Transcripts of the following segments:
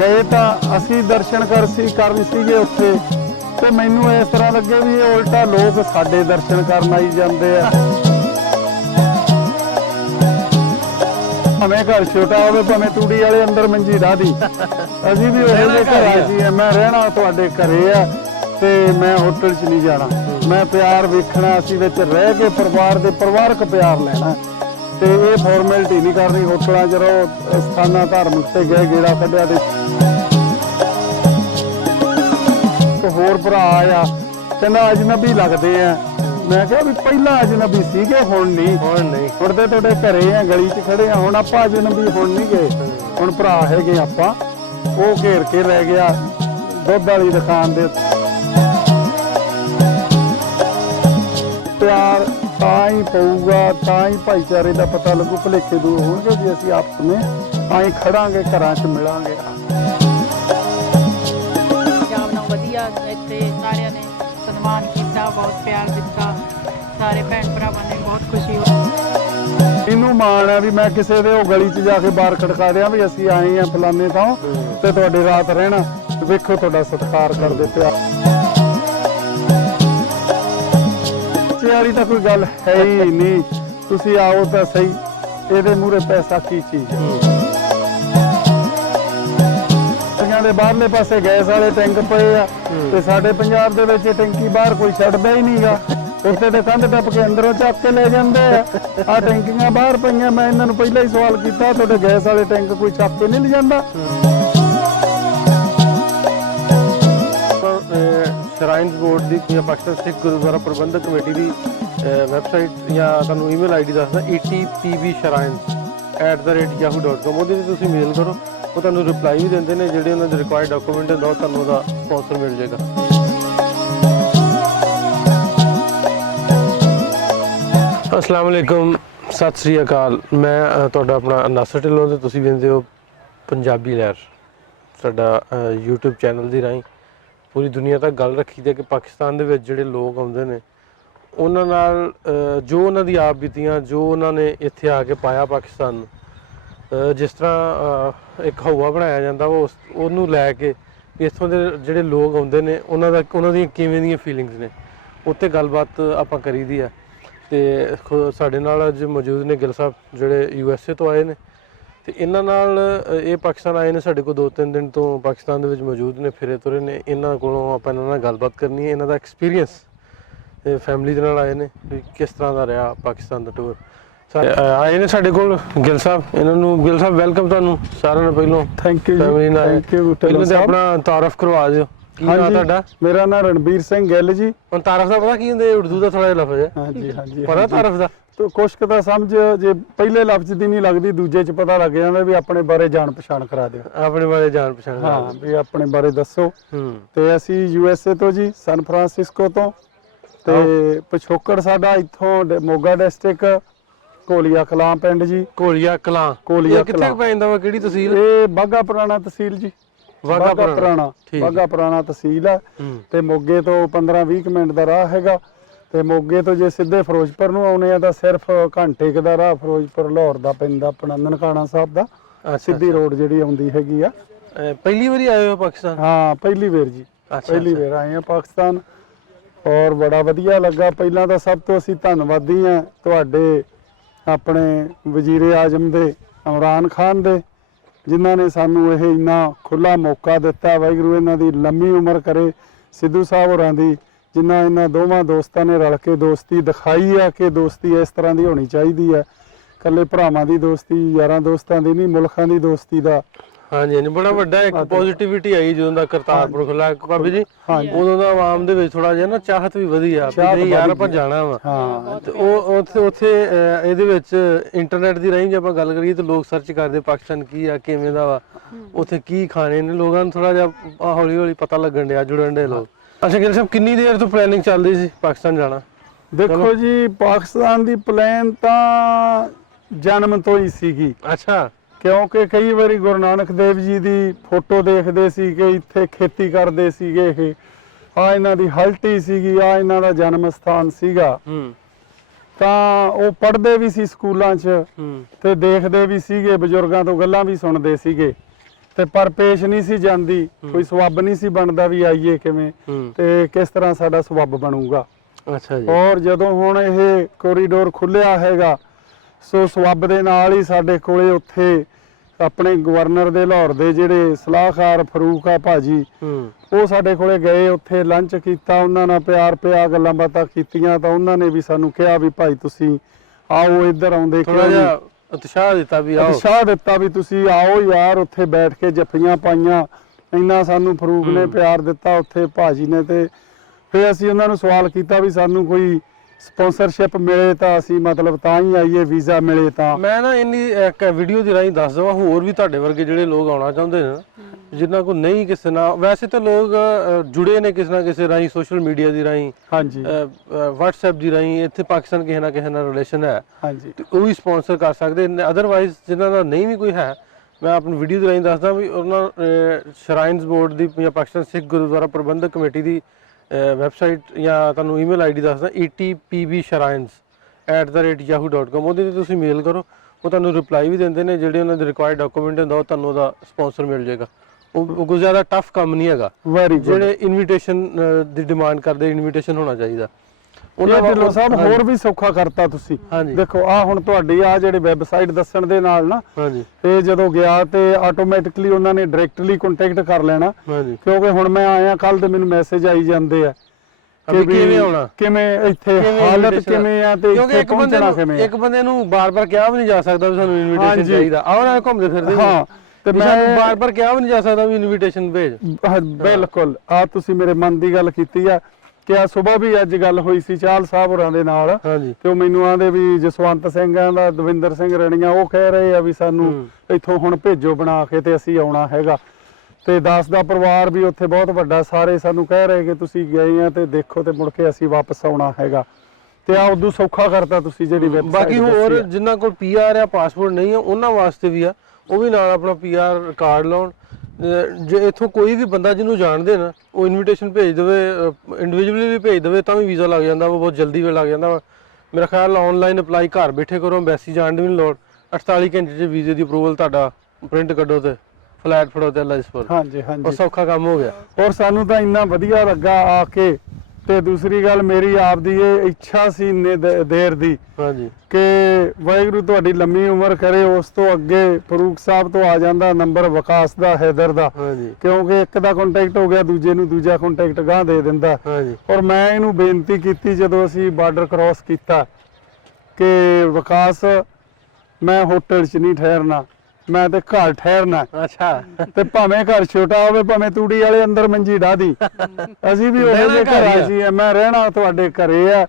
ਗਏ ਤਾਂ ਅਸੀਂ ਦਰਸ਼ਨ ਕਰਨ ਸੀਗੇ ਉੱਥੇ, ਤੇ ਮੈਨੂੰ ਇਸ ਤਰ੍ਹਾਂ ਲੱਗੇ ਵੀ ਇਹ ਉਲਟਾ ਲੋਕ ਸਾਡੇ ਦਰਸ਼ਨ ਕਰਨ ਆਈ ਜਾਂਦੇ ਆ। ਭਾਵੇਂ ਘਰ ਛੋਟਾ ਹੋਵੇ, ਭਾਵੇਂ ਤੂੜੀ ਵਾਲੇ ਅੰਦਰ ਮੰਜੀ ਢਾਦੀ, ਅਸੀਂ ਵੀ ਉਹਦੇ ਘਰ ਸੀ। ਮੈਂ ਰਹਿਣਾ ਤੁਹਾਡੇ ਘਰੇ ਆ ਤੇ ਮੈਂ ਹੋਟਲ 'ਚ ਨਹੀਂ ਜਾਣਾ। ਮੈਂ ਪਿਆਰ ਵੇਖਣਾ, ਅਸੀਂ ਵਿੱਚ ਰਹਿ ਕੇ ਪਰਿਵਾਰ ਦੇ ਪਰਿਵਾਰਕ ਪਿਆਰ ਲੈਣਾ, ਤੇ ਇਹ ਫਾਰਮੈਲਿਟੀ ਨਹੀਂ ਕਰਨੀ। ਹੋਟਲਾਂ 'ਚ ਰਹੋ, ਸਥਾਨਾਂ ਧਾਰਮਿਕ ਤੇ ਗਏ ਗੇੜਾ ਕੱਢਿਆ। ਤੇ ਹੋਰ ਭਰਾ ਆ, ਕਹਿੰਦਾ ਅਜਨਬੀ ਲੱਗਦੇ ਆ। ਮੈਂ ਕਿਹਾ ਵੀ ਪਹਿਲਾਂ ਅਜਨਬੀ ਸੀਗੇ, ਹੁਣ ਨਹੀਂ। ਹੁਣ ਤੇ ਤੁਹਾਡੇ ਘਰੇ ਆ, ਗਲੀ 'ਚ ਖੜੇ ਆ, ਹੁਣ ਆਪਾਂ ਅਜਨਬੀ ਹੁਣ ਨਹੀਂ ਗਏ। ਹੁਣ ਭਰਾ ਹੈਗੇ ਆਪਾਂ। ਉਹ ਘੇਰ ਕੇ ਲੈ ਗਿਆ ਦੁੱਧ ਵਾਲੀ ਦੁਕਾਨ ਦੇ। ਪਿਆਰ ਤਾਂ ਹੀ ਪਊਗਾ, ਤਾਂ ਹੀ ਭਾਈਚਾਰੇ ਦਾ ਪਤਾ ਲੱਗੂ। ਭੁਲੇਖੇ ਦੂਰ ਹੋਣਗੇ ਜੇ ਅਸੀਂ ਆਪਸ ਵਿੱਚ ਤਾਂ ਹੀ ਖੜਾਂਗੇ, ਘਰਾਂ 'ਚ ਮਿਲਾਂਗੇ। ਵਧੀਆ ਇੱਥੇ ਸਾਰਿਆਂ ਨੇ ਸਨਮਾਨ ਕੀਤਾ, ਬਹੁਤ ਪਿਆਰ ਦਿੱਤਾ, ਸਾਰੇ ਭੈਣ ਭਰਾਵਾਂ ਨੇ ਬਹੁਤ ਖੁਸ਼ੀ ਹੋਈ। ਇਹਨੂੰ ਮਾਣ ਹੈ ਵੀ ਮੈਂ ਕਿਸੇ ਦੇ ਉਹ ਗਲੀ 'ਚ ਜਾ ਕੇ ਬਾਹਰ ਖੜਕਾ ਦਿਆਂ ਵੀ ਅਸੀਂ ਆਏ ਆ ਫਲਾਣੇ ਤੋਂ ਤੇ ਤੁਹਾਡੇ ਰਾਤ ਰਹਿਣਾ, ਵੇਖੋ ਤੁਹਾਡਾ ਸਤਿਕਾਰ ਕਰਦੇ ਪਿਆ। ਬੱਚੇ ਵਾਲੀ ਤਾਂ ਕੋਈ ਗੱਲ ਹੈ ਹੀ ਨਹੀਂ, ਤੁਸੀਂ ਆਓ ਤਾਂ ਸਹੀ। ਇਹਦੇ ਮੂਹਰੇ ਪੈਸਾ ਕੀ ਚੀਜ਼ ਹੈ? ਦੇ ਬਾਹਰਲੇ ਪਾਸੇ ਗੈਸ ਵਾਲੇ ਟੈਂਕ ਪਏ ਆ, ਤੇ ਸਾਡੇ ਪੰਜਾਬ ਦੇ ਵਿੱਚ ਟੈਂਕੀ ਬਾਹਰ ਕੋਈ ਛੱਡਦਾ ਹੀ ਨਹੀਂਗਾ। ਉੱਥੇ ਤੇ ਕੰਧ ਟੱਪ ਕੇ ਅੰਦਰੋਂ ਚੱਕ ਕੇ ਲੈ ਜਾਂਦੇ ਆ। ਆ ਟੈਂਕੀਆਂ ਬਾਹਰ ਪਈਆਂ। ਮੈਂ ਇਹਨਾਂ ਨੂੰ ਪਹਿਲਾਂ ਹੀ ਸਵਾਲ ਕੀਤਾ, ਤੁਹਾਡੇ ਗੈਸ ਵਾਲੇ ਟੈਂਕ ਕੋਈ ਚੱਕ ਕੇ ਨਹੀਂ ਲਿਜਾਂਦਾ? ਸ਼ਰਾਈਨਸ ਬੋਰਡ ਦੀ ਜਾਂ ਪਾਕਿਸਤਾਨ ਸਿੱਖ ਗੁਰਦੁਆਰਾ ਪ੍ਰਬੰਧਕ ਕਮੇਟੀ ਦੀ ਵੈਬਸਾਈਟ ਜਾਂ ਤੁਹਾਨੂੰ ਈਮੇਲ ਆਈਡੀ ਦੱਸਦਾ, etpbshrines@yahoo.com। ਉਹਦੇ 'ਤੇ ਤੁਸੀਂ ਮੇਲ ਕਰੋ, ਉਹ ਤੁਹਾਨੂੰ ਰਿਪਲਾਈ ਵੀ ਦਿੰਦੇ ਨੇ। ਜਿਹੜੇ ਉਹਨਾਂ ਦੇ ਰਿਕੁਆਇਰਡ ਡਾਕੂਮੈਂਟ ਹੁੰਦਾ ਉਹ ਤੁਹਾਨੂੰ ਉਹਦਾ ਸਪਾਂਸਰ ਮਿਲ ਜਾਏਗਾ। अस्सलाम वालेकुम, सत श्री अकाल। मैं ਤੁਹਾਡਾ ਆਪਣਾ ਨਾਸਰ ਢਿੱਲੋਂ ਤੇ ਤੁਸੀਂ ਵੇਖਦੇ ਹੋ ਪੰਜਾਬੀ ਲਹਿਰ। ਸਾਡਾ YouTube ਚੈਨਲ ਦੀ ਰਾਹੀਂ ਪੂਰੀ ਦੁਨੀਆ ਤੱਕ ਗੱਲ ਰੱਖੀ ਤੇ ਕਿ ਪਾਕਿਸਤਾਨ ਦੇ ਵਿੱਚ ਜਿਹੜੇ ਲੋਕ ਆਉਂਦੇ ਨੇ ਉਹਨਾਂ ਨਾਲ ਜੋ ਉਹਨਾਂ ਦੀ ਆਪ ਬੀਤੀਆਂ, ਜੋ ਉਹਨਾਂ ਨੇ ਇੱਥੇ ਆ ਕੇ ਪਾਇਆ ਪਾਕਿਸਤਾਨ ਨੂੰ, ਜਿਸ ਤਰ੍ਹਾਂ ਇੱਕ ਹਵਾ ਬਣਾਇਆ ਜਾਂਦਾ ਉਹਨੂੰ ਲੈ ਕੇ ਇੱਥੋਂ ਦੇ ਜਿਹੜੇ ਲੋਕ ਆਉਂਦੇ ਨੇ ਉਹਨਾਂ ਦੀਆਂ ਕਿਵੇਂ ਦੀਆਂ ਫੀਲਿੰਗਸ ਨੇ, ਉੱਤੇ ਗੱਲਬਾਤ ਆਪਾਂ ਕਰੀਦੀ ਆ। ਤੇ ਸਾਡੇ ਨਾਲ ਅੱਜ ਮੌਜੂਦ ਨੇ ਗਿੱਲ ਸਾਹਿਬ, ਜਿਹੜੇ USA ਤੋਂ ਆਏ ਨੇ, ਤੇ ਇਹਨਾਂ ਨਾਲ ਇਹ ਪਾਕਿਸਤਾਨ ਆਏ ਨੇ। ਸਾਡੇ ਕੋਲ 2-3 ਦਿਨ ਤੋਂ ਪਾਕਿਸਤਾਨ ਦੇ ਵਿੱਚ ਮੌਜੂਦ ਨੇ, ਫਿਰੇ ਤੁਰੇ ਨੇ। ਇਹਨਾਂ ਕੋਲੋਂ ਆਪਾਂ ਇਹਨਾਂ ਨਾਲ ਗੱਲਬਾਤ ਕਰਨੀ ਹੈ, ਇਹਨਾਂ ਦਾ ਐਕਸਪੀਰੀਅੰਸ। ਫੈਮਿਲੀ ਦੇ ਨਾਲ ਆਏ ਨੇ, ਕਿਸ ਤਰ੍ਹਾਂ ਦਾ ਰਿਹਾ ਪਾਕਿਸਤਾਨ ਦਾ ਟੂਰ। ਆਏ ਨੇ ਸਾਡੇ ਕੋਲ ਗਿੱਲ ਸਾਹਿਬ। ਇਹਨਾਂ ਨੂੰ ਗਿੱਲ ਸਾਹਿਬ ਵੈਲਕਮ ਤੁਹਾਨੂੰ ਸਾਰਿਆਂ ਨੂੰ। ਪਹਿਲਾਂ ਥੈਂਕ ਯੂ ਫੈਮਿਲੀ ਨਾਲ ਪਹਿਲਾਂ ਤੇ ਆਪਣਾ ਤਾਰਫ ਕਰਵਾ ਦਿਓ। ਕੀ ਨਾਮ ਤੁਹਾਡਾ? ਮੇਰਾ ਨਾਮ ਰਣਬੀਰ ਸਿੰਘ ਗਿੱਲ ਜੀ। ਹੁਣ ਤਾਰਫ ਦਾ ਪਤਾ ਕੀ ਹੁੰਦੇ? ਉਰਦੂ ਦਾ ਥੋੜਾ ਜਿਹਾ ਲਫ਼ਜ਼ ਹੈ। ਹਾਂਜੀ ਹਾਂਜੀ, ਪਤਾ ਤਾਰਫ ਦਾ? ਕੁਛ ਕੁ ਤਾਂ ਸਮਝ, ਜੇ ਪਹਿਲੇ ਲਫ਼ਜ਼ ਦੀ ਨਹੀਂ ਲੱਗਦੀ, ਦੂਜੇ 'ਚ ਪਤਾ ਲੱਗ ਜਾਂਦਾ ਵੀ ਆਪਣੇ ਬਾਰੇ ਜਾਣ ਪਛਾਣ ਕਰਾ ਦਿਓ। ਆਪਣੇ ਬਾਰੇ ਜਾਣ ਪਛਾਣ? ਹਾਂ, ਵੀ ਆਪਣੇ ਬਾਰੇ ਦੱਸੋ। ਤੇ ਅਸੀਂ USA ਤੋਂ ਜੀ, ਸਨ ਫਰਾਂਸਿਸਕੋ ਤੋਂ। ਤੇ ਪਿਛੋਕੜ ਸਾਡਾ ਇੱਥੋਂ ਮੋਗਾ ਡਿਸਟ੍ਰਿਕਟ, ਕੋਲੀਆ ਕਲਾਂ ਪਿੰਡ ਜੀ। ਕੋਲੀਆ ਕਲਾਂ ਕਿੱਥੇ ਪੈ ਜਾਂਦਾ ਵਾ? ਕਿਹੜੀ ਤਹਿਸੀਲ? ਇਹ ਬਾਘਾ ਪੁਰਾਣਾ ਤਹਿਸੀਲ ਜੀ। ਬਾਘਾ ਪੁਰਾਣਾ ਤਹਿਸੀਲ ਆ। ਤੇ ਮੋਗੇ ਤੋਂ 15-20 ਮਿੰਟ ਦਾ ਰਾਹ ਹੈਗਾ। ਤੇ ਮੋਗੇ ਤੋਂ ਜੇ ਸਿੱਧੇ ਫਿਰੋਜ਼ਪੁਰ ਨੂੰ ਆਉਣੇ ਆ ਤਾਂ ਸਿਰਫ ਘੰਟੇ ਕੁ ਦਾ ਰਾਹ ਫਿਰੋਜ਼ਪੁਰ ਲਾਹੌਰ ਦਾ ਪੈਂਦਾ, ਆਪਣਾ ਨਨਕਾਣਾ ਸਾਹਿਬ ਦਾ। ਸਿੱਧੀ ਰੋਡ ਜਿਹੜੀ ਆਉਂਦੀ ਹੈਗੀ ਆ। ਪਹਿਲੀ ਵਾਰੀ ਆਏ ਹੋ ਪਾਕਿਸਤਾਨ? ਹਾਂ, ਪਹਿਲੀ ਵਾਰ ਜੀ, ਪਹਿਲੀ ਵਾਰ ਆਏ ਆ ਪਾਕਿਸਤਾਨ, ਔਰ ਬੜਾ ਵਧੀਆ ਲੱਗਾ। ਪਹਿਲਾਂ ਤਾਂ ਸਭ ਤੋਂ ਅਸੀਂ ਧੰਨਵਾਦੀ ਆ ਤੁਹਾਡੇ ਆਪਣੇ ਵਜ਼ੀਰੇ ਆਜ਼ਮ ਦੇ, ਇਮਰਾਨ ਖਾਨ ਦੇ, ਜਿਨ੍ਹਾਂ ਨੇ ਸਾਨੂੰ ਇਹ ਇੰਨਾ ਖੁੱਲ੍ਹਾ ਮੌਕਾ ਦਿੱਤਾ। ਵਾਹਿਗੁਰੂ ਇਹਨਾਂ ਦੀ ਲੰਮੀ ਉਮਰ ਕਰੇ। ਸਿੱਧੂ ਸਾਹਿਬ ਹੋਰਾਂ ਦੀ, ਜਿਨ੍ਹਾਂ ਇਹਨਾਂ ਦੋਵਾਂ ਦੋਸਤਾਂ ਨੇ ਰਲ ਕੇ ਦੋਸਤੀ ਦਿਖਾਈ ਆ ਕਿ ਦੋਸਤੀ ਇਸ ਤਰ੍ਹਾਂ ਦੀ ਹੋਣੀ ਚਾਹੀਦੀ ਹੈ। ਇਕੱਲੇ ਭਰਾਵਾਂ ਦੀ ਦੋਸਤੀ, ਯਾਰਾਂ ਦੋਸਤਾਂ ਦੀ ਨਹੀਂ, ਮੁਲਕਾਂ ਦੀ ਦੋਸਤੀ ਦਾ। ਹਾਂਜੀ ਹਾਂਜੀ, ਬੜਾ ਵੱਡਾ ਇੱਕ ਪੋਜ਼ਿਟਿਵਿਟੀ ਆਈ ਜਦੋਂ ਦਾ ਕਰਤਾਰਪੁਰ ਖੁੱਲ੍ਹਾ ਭਾਬੀ ਜੀ। ਉਦੋਂ ਦਾ ਆਵਾਮ ਦੇ ਵਿੱਚ ਥੋੜਾ ਜਿਹਾ ਨਾ ਚਾਹਤ ਵੀ ਵਧੀ ਆ ਵੀ ਯਾਰ ਆਪਾਂ ਜਾਣਾ ਵਾ। ਤੇ ਉਹ ਉੱਥੇ ਇਹਦੇ ਵਿੱਚ ਇੰਟਰਨੈਟ ਦੀ ਰਾਹੀਂ ਜੇ ਆਪਾਂ ਗੱਲ ਕਰੀਏ ਤਾਂ ਲੋਕ ਸਰਚ ਕਰਦੇ ਪਾਕਿਸਤਾਨ ਕੀ ਆ, ਕਿਵੇਂ ਦਾ ਵਾ, ਉੱਥੇ ਕੀ ਖਾਣੇ ਨੇ। ਲੋਕਾਂ ਨੂੰ ਥੋੜਾ ਜਿਹਾ ਹੌਲੀ ਹੌਲੀ ਪਤਾ ਲੱਗਣ ਡਿਆ, ਜੁੜਨ ਡੇ ਲੋਕ। ਅੱਛਾ ਗਿੱਲ ਸਾਹਿਬ, ਕਿੰਨੀ ਦੇਰ ਤੋਂ ਪਲੈਨਿੰਗ ਚੱਲਦੀ ਸੀ ਪਾਕਿਸਤਾਨ ਜਾਣਾ? ਦੇਖੋ ਜੀ, ਪਾਕਿਸਤਾਨ ਦੀ ਪਲਾਨ ਤਾਂ ਜਨਮ ਤੋਂ ਹੀ ਸੀਗੀ। ਅੱਛਾ। ਕਿਉਂਕਿ ਕਈ ਵਾਰੀ ਗੁਰੂ ਨਾਨਕ ਦੇਵ ਜੀ ਦੀ ਫੋਟੋ ਦੇਖਦੇ ਸੀ ਕਿ ਇੱਥੇ ਖੇਤੀ ਕਰਦੇ ਸੀਗੇ। ਇਹ ਆ ਇਹਨਾਂ ਦੀ ਹਲਟੀ ਸੀਗੀ, ਆ ਇਹਨਾਂ ਦਾ ਜਨਮ ਸਥਾਨ ਸੀਗਾ। ਤਾਂ ਉਹ ਪੜ੍ਹਦੇ ਵੀ ਸੀ ਸਕੂਲਾਂ 'ਚ ਤੇ ਦੇਖਦੇ ਵੀ ਸੀਗੇ, ਬਜ਼ੁਰਗਾਂ ਤੋਂ ਗੱਲਾਂ ਵੀ ਸੁਣਦੇ ਸੀਗੇ। ਤੇ ਪਰ ਪੇਸ਼ ਨਹੀਂ ਸੀ ਜਾਂਦੀ, ਕੋਈ ਸਬੱਬ ਨਹੀਂ ਸੀ ਬਣਦਾ ਵੀ ਆਈਏ ਕਿਵੇਂ ਤੇ ਕਿਸ ਤਰ੍ਹਾਂ ਸਾਡਾ ਸਬੱਬ ਬਣੂਗਾ। ਅੱਛਾ ਜੀ। ਔਰ ਜਦੋਂ ਹੁਣ ਇਹ ਕੋਰੀਡੋਰ ਖੁੱਲਿਆ ਹੈਗਾ ਸੋ ਸਬੱਬ ਦੇ ਨਾਲ ਹੀ ਸਾਡੇ ਕੋਲੇ ਉੱਥੇ ਆਪਣੇ ਗਵਰਨਰ ਦੇ ਲਾਹੌਰ ਦੇ ਜਿਹੜੇ ਸਲਾਹਕਾਰ ਫਰੂਕ ਆ ਭਾਜੀ, ਉਹ ਸਾਡੇ ਕੋਲੇ ਗਏ, ਉੱਥੇ ਲੰਚ ਕੀਤਾ, ਉਹਨਾਂ ਨਾਲ ਪਿਆਰ ਪਿਆ, ਗੱਲਾਂ ਬਾਤਾਂ ਕੀਤੀਆਂ, ਤਾਂ ਉਹਨਾਂ ਨੇ ਵੀ ਸਾਨੂੰ ਕਿਹਾ ਵੀ ਭਾਈ ਤੁਸੀਂ ਆਓ ਇੱਧਰ ਆਉਂਦੇ, ਥੋੜਾ ਜਿਹਾ ਉਤਸ਼ਾਹ ਦਿੱਤਾ ਵੀ ਆਓ, ਉਤਸ਼ਾਹ ਦਿੱਤਾ ਵੀ ਤੁਸੀਂ ਆਓ ਯਾਰ, ਉੱਥੇ ਬੈਠ ਕੇ ਜੱਫੀਆਂ ਪਾਈਆਂ, ਇੰਨਾ ਸਾਨੂੰ ਫਰੂਕ ਨੇ ਪਿਆਰ ਦਿੱਤਾ ਉੱਥੇ ਭਾਜੀ ਨੇ। ਤੇ ਫਿਰ ਅਸੀਂ ਉਹਨਾਂ ਨੂੰ ਸਵਾਲ ਕੀਤਾ ਵੀ ਸਾਨੂੰ ਕੋਈ ਸਪਾਂਸਰਸ਼ਿਪ ਮਿਲੇ ਤਾਂ ਅਸੀਂ ਮਤਲਬ ਤਾਂ ਹੀ ਆਈਏ, ਵੀਜ਼ਾ ਮਿਲੇ ਤਾਂ। ਮੈਂ ਨਾ ਇੰਨੀ ਇੱਕ ਵੀਡੀਓ ਦੀ ਰਾਹੀਂ ਦੱਸ ਦਵਾਂ, ਹੋਰ ਵੀ ਤੁਹਾਡੇ ਵਰਗੇ ਜਿਹੜੇ ਲੋਕ ਆਉਣਾ ਚਾਹੁੰਦੇ ਨੇ, ਜਿਨ੍ਹਾਂ ਕੋਲ ਨਹੀਂ ਕਿਸੇ ਨਾਲ, ਵੈਸੇ ਤਾਂ ਲੋਕ ਜੁੜੇ ਨੇ ਕਿਸੇ ਨਾ ਕਿਸੇ ਰਾਹੀਂ, ਸੋਸ਼ਲ ਮੀਡੀਆ ਦੀ ਰਾਹੀਂ, ਹਾਂਜੀ WhatsApp ਦੀ ਰਾਹੀਂ, ਇੱਥੇ ਪਾਕਿਸਤਾਨ ਕਿਸੇ ਨਾ ਕਿਸੇ ਨਾਲ ਰਿਲੇਸ਼ਨ ਹੈ, ਹਾਂਜੀ, ਤੇ ਉਹ ਵੀ ਸਪਾਂਸਰ ਕਰ ਸਕਦੇ ਨੇ। ਅਦਰਵਾਈਜ਼ ਜਿਨ੍ਹਾਂ ਦਾ ਨਹੀਂ ਵੀ ਕੋਈ ਹੈ, ਮੈਂ ਆਪਣੀ ਵੀਡੀਓ ਦੀ ਰਾਹੀਂ ਦੱਸਦਾ ਵੀ ਉਹਨਾਂ ਸ਼ਰਾਈਨਸ ਬੋਰਡ ਦੀ ਜਾਂ ਪਾਕਿਸਤਾਨ ਸਿੱਖ ਗੁਰਦੁਆਰਾ ਪ੍ਰਬੰਧਕ ਕਮੇਟੀ ਦੀ ਵੈਬਸਾਈਟ ਜਾਂ ਤੁਹਾਨੂੰ ਈਮੇਲ ਆਈਡੀ ਦੱਸਦਾ, etpbshrines@yahoo.com, ਉਹਦੇ ਤੇ ਤੁਸੀਂ ਮੇਲ ਕਰੋ, ਉਹ ਤੁਹਾਨੂੰ ਰਿਪਲਾਈ ਵੀ ਦਿੰਦੇ ਨੇ, ਜਿਹੜੇ ਉਹਨਾਂ ਦੇ ਰਿਕੁਆਇਰਡ ਡਾਕੂਮੈਂਟ ਹੁੰਦਾ ਉਹ ਤੁਹਾਨੂੰ ਉਹਦਾ ਸਪਾਂਸਰ ਮਿਲ ਜਾਏਗਾ। ਉਹ ਕੋਈ ਜ਼ਿਆਦਾ ਟਫ ਕੰਮ ਨਹੀਂ ਹੈਗਾ। Very good. ਜਿਹੜੇ ਇਨਵੀਟੇਸ਼ਨ ਦੀ ਡਿਮਾਂਡ ਕਰਦੇ, ਇਨਵੀਟੇਸ਼ਨ ਹੋਣਾ ਚਾਹੀਦਾ। ਉਹਨਾਂ ਢਿੱਲੋਂ ਸਾਹਿਬ ਹੋਰ ਵੀ ਸੌਖਾ ਕਰਤਾ ਤੁਸੀਂ। ਹਾਂਜੀ। ਦੇਖੋ ਆ ਹੁਣ ਤੁਹਾਡੀ ਆ ਜਿਹੜੇ ਵੈਬਸਾਈਟ ਦੱਸਣ ਦੇ ਨਾਲ ਨਾ, ਹਾਂਜੀ, ਇਹ ਜਦੋਂ ਗਿਆ ਤੇ ਆਟੋਮੈਟਿਕਲੀ ਉਹਨਾਂ ਨੇ ਡਾਇਰੈਕਟਲੀ ਕੰਟੈਕਟ ਕਰ ਲੈਣਾ, ਹਾਂਜੀ, ਕਿਉਂਕਿ ਹੁਣ ਮੈਂ ਆਇਆ ਕੱਲ ਤੇ ਮੈਨੂੰ ਮੈਸੇਜ ਆਈ ਜਾਂਦੇ ਆ ਵੀ ਕਿਵੇਂ ਆਉਣਾ, ਕਿਵੇਂ ਇੱਥੇ ਹਾਲਤ ਕਿਵੇਂ ਆ ਤੇ ਇੱਥੇ ਪਹੁੰਚਣਾ ਕਿਵੇਂ। ਇੱਕ ਬੰਦੇ ਨੂੰ ਬਾਰ-ਬਾਰ ਕਿਹਾ ਵੀ ਨਹੀਂ ਜਾ ਸਕਦਾ ਵੀ ਸਾਨੂੰ ਇਨਵੀਟੇਸ਼ਨ ਚਾਹੀਦਾ, ਆਓ ਨਾ ਘੁੰਮਦੇ ਫਿਰਦੇ। ਹਾਂ, ਤੇ ਮੈਂ ਬਾਰ-ਬਾਰ ਕਿਹਾ ਵੀ ਨਹੀਂ ਜਾ ਸਕਦਾ ਵੀ ਇਨਵੀਟੇਸ਼ਨ ਭੇਜ। ਬਿਲਕੁਲ, ਆ ਤੁਸੀਂ ਮੇਰੇ ਮਨ ਦੀ ਗੱਲ ਕੀਤੀ ਆ ਕਿ ਆ ਸਵੇਰ ਵੀ ਅੱਜ ਗੱਲ ਹੋਈ ਸੀ ਚਾਹਲ ਸਾਹਿਬ ਹੋਰਾਂ ਦੇ ਨਾਲ, ਹਾਂਜੀ, ਤੇ ਉਹ ਮੈਨੂੰ ਆਂਦੇ ਵੀ ਜਸਵੰਤ ਸਿੰਘਾਂ ਦਾ, ਦਵਿੰਦਰ ਸਿੰਘ ਰਣੀਆਂ, ਉਹ ਕਹਿ ਰਹੇ ਆ ਵੀ ਸਾਨੂੰ ਇੱਥੋਂ ਹੁਣ ਭੇਜੋ ਬਣਾ ਕੇ ਤੇ ਅਸੀਂ ਆਉਣਾ ਹੈਗਾ। ਤੇ 10 ਦਾ ਪਰਿਵਾਰ ਵੀ ਉੱਥੇ ਬਹੁਤ ਵੱਡਾ, ਸਾਰੇ ਸਾਨੂੰ ਕਹਿ ਰਹੇ ਕਿ ਤੁਸੀਂ ਗਏ ਆ ਤੇ ਦੇਖੋ ਤੇ ਮੁੜ ਕੇ ਅਸੀਂ ਵਾਪਸ ਆਉਣਾ ਹੈਗਾ। ਤੇ ਆ ਉਦੋਂ ਸੌਖਾ ਕਰਤਾ ਤੁਸੀਂ ਜਿਹੜੀ ਵੈਬਸਾਈਟ। ਬਾਕੀ ਹੋਰ ਜਿਨ੍ਹਾਂ ਕੋਲ PR ਆ, ਪਾਸਪੋਰਟ ਨਹੀਂ ਆ, ਉਹਨਾਂ ਵਾਸਤੇ ਵੀ ਆ, ਉਹ ਵੀ ਨਾਲ ਆਪਣਾ PR ਕਾਰਡ ਲਾਉਣ। ਜੇ ਇੱਥੋਂ ਕੋਈ ਵੀ ਬੰਦਾ ਜਿਹਨੂੰ ਜਾਣਦੇ ਨਾ, ਉਹ ਇਨਵੀਟੇਸ਼ਨ ਭੇਜ ਦੇਵੇ, ਇੰਡੀਵਿਜੂਅਲੀ ਵੀ ਭੇਜ ਦੇਵੇ, ਤਾਂ ਵੀ ਵੀਜ਼ਾ ਲੱਗ ਜਾਂਦਾ ਵਾ, ਬਹੁਤ ਜਲਦੀ ਵੀ ਲੱਗ ਜਾਂਦਾ ਵਾ। ਮੇਰਾ ਖਿਆਲ ਆਨਲਾਈਨ ਅਪਲਾਈ ਘਰ ਬੈਠੇ ਕਰੋ, ਐਮਬੈਸੀ ਜਾਣ ਦੀ ਵੀ ਨਹੀਂ ਲੋੜ, 48 ਘੰਟੇ 'ਚ ਵੀਜ਼ੇ ਦੀ ਅਪਰੂਵਲ, ਤੁਹਾਡਾ ਪ੍ਰਿੰਟ ਕੱਢੋ ਤੇ ਫਲੈਟ ਫੜੋ ਤੇ ਲਾਇਸੈਂਸ। ਹਾਂਜੀ ਹਾਂਜੀ, ਉਹ ਸੌਖਾ ਕੰਮ ਹੋ ਗਿਆ। ਔਰ ਸਾਨੂੰ ਤਾਂ ਇੰਨਾ ਵਧੀਆ ਲੱਗਾ ਆ ਕੇ। ਤੇ ਦੂਸਰੀ ਗੱਲ ਮੇਰੀ ਆਪਦੀ ਇਹ ਇੱਛਾ ਸੀ ਇੰਨੇ ਦੇਰ ਦੀ, ਹਾਂਜੀ, ਕਿ ਵਾਹਿਗੁਰੂ ਤੁਹਾਡੀ ਲੰਮੀ ਉਮਰ ਕਰੇ। ਉਸ ਤੋਂ ਅੱਗੇ ਫਰੂਕ ਸਾਹਿਬ ਤੋਂ ਆ ਜਾਂਦਾ ਨੰਬਰ ਵਿਕਾਸ ਦਾ, ਹੈਦਰ ਦਾ, ਹਾਂਜੀ, ਕਿਉਂਕਿ ਇੱਕ ਦਾ ਕੰਟੈਕਟ ਹੋ ਗਿਆ, ਦੂਜੇ ਨੂੰ ਦੂਜਾ ਕੰਟੈਕਟ ਗਾਂ ਦੇ ਦਿੰਦਾ। ਹਾਂਜੀ, ਔਰ ਮੈਂ ਇਹਨੂੰ ਬੇਨਤੀ ਕੀਤੀ ਜਦੋਂ ਅਸੀਂ ਬਾਰਡਰ ਕ੍ਰਾਸ ਕੀਤਾ ਕਿ ਵਿਕਾਸ ਮੈਂ ਹੋਟਲ 'ਚ ਨਹੀਂ ਠਹਿਰਨਾ, ਮੈਂ ਤੇ ਘਰ ਠਹਿਰਨਾ। ਅੱਛਾ, ਤੇ ਭਾਵੇਂ ਘਰ ਛੋਟਾ ਹੋਵੇ, ਭਾਵੇਂ ਤੂੜੀ ਵਾਲੇ ਅੰਦਰ ਮੰਜੀ ਢਾਦੀ, ਅਸੀਂ ਵੀ ਉਹਦੇ ਦੇ ਘਰ ਆ ਸੀ, ਮੈਂ ਰਹਿਣਾ ਤੁਹਾਡੇ ਘਰੇ ਆ